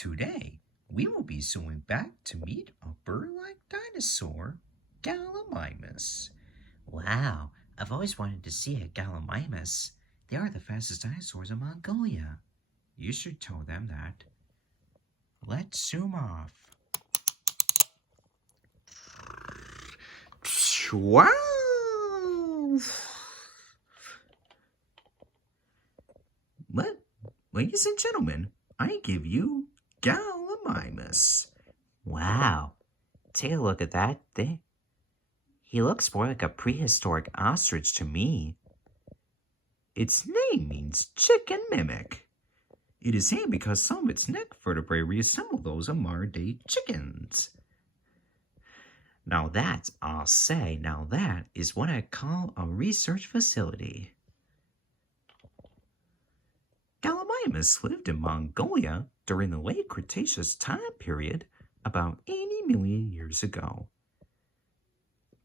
Today, we will be zooming back to meet a bird-like dinosaur, Gallimimus. Wow, I've always wanted to see a Gallimimus. They are the fastest dinosaurs in Mongolia. You should tell them that. Let's zoom off. Wow! Ladies and gentlemen, I give you Gallimimus. Wow, take a look at that thing. He looks more like a prehistoric ostrich to me. Its name means chicken mimic. It is named because some of its neck vertebrae resemble those of modern-day chickens. Now that is what I call a research facility. Gallimimus lived in Mongolia during the late Cretaceous time period about 80 million years ago.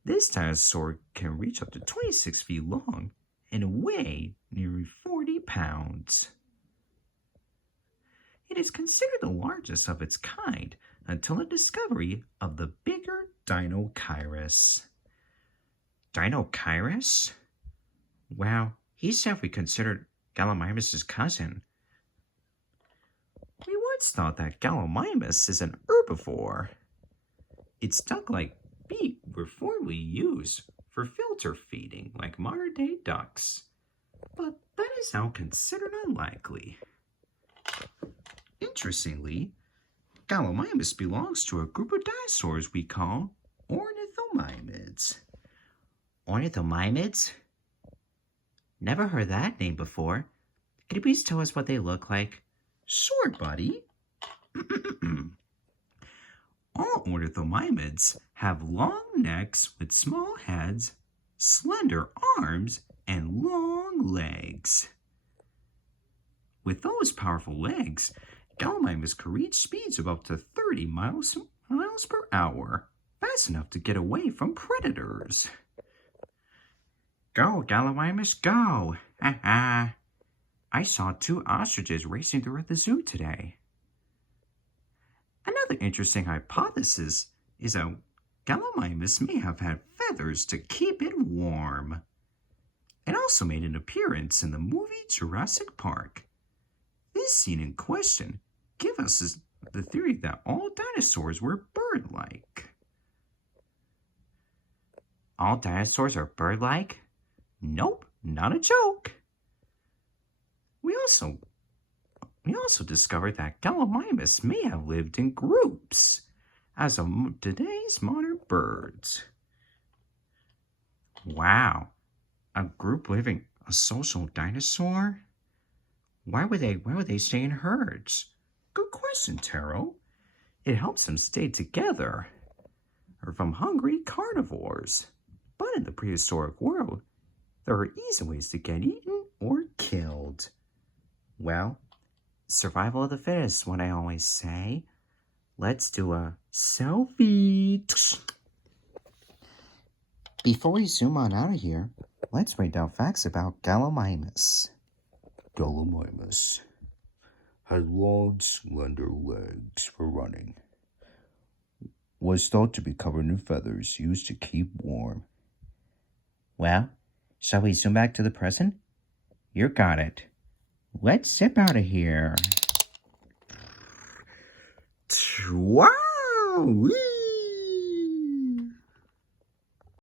This dinosaur can reach up to 26 feet long and weigh nearly 40 pounds. It is considered the largest of its kind until the discovery of the bigger Dinocheirus. Dinocheirus? Wow, he's definitely considered Gallimimus' cousin. We once thought that Gallimimus is an herbivore. Its duck-like beak were formerly used for filter feeding like modern-day ducks, but that is now considered unlikely. Interestingly, Gallimimus belongs to a group of dinosaurs we call ornithomimids. Ornithomimids? Never heard that name before. Could you please tell us what they look like? Sure, buddy. All ornithomimids have long necks with small heads, slender arms, and long legs. With those powerful legs, Gallimimus could reach speeds of up to 30 miles per hour, fast enough to get away from predators. Go, Gallimimus, go! Ha ha! I saw 2 ostriches racing through the zoo today. Another interesting hypothesis is that Gallimimus may have had feathers to keep it warm. It also made an appearance in the movie Jurassic Park. This scene in question gives us the theory that all dinosaurs were bird-like. All dinosaurs are bird-like? Nope, not a joke. We also discovered that Gallimimus may have lived in groups, as of today's modern birds. Wow, a group living a social dinosaur? Why would they stay in herds? Good question, Ptero. It helps them stay together, or from hungry carnivores. But in the prehistoric world, there are easy ways to get eaten or killed. Well, survival of the fittest is what I always say. Let's do a selfie. Before we zoom on out of here, let's write down facts about Gallimimus. Gallimimus had long, slender legs for running. Was thought to be covered in feathers used to keep warm. Well, shall we zoom back to the present? You got it. Let's zip out of here. Wow!